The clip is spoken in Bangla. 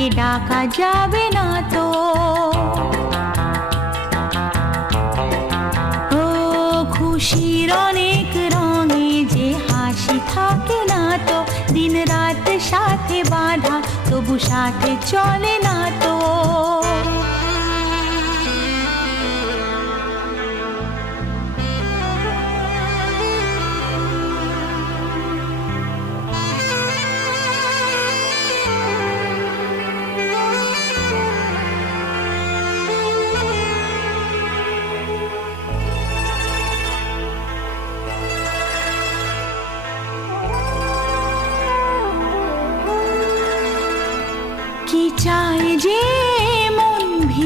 তাকে ডাকা যাবে না তো। ও খুশির অনেক রঙে যে হাসি থাকে না তো, দিন রাত সাথে বাঁধা তবু সাথে চলে না তো।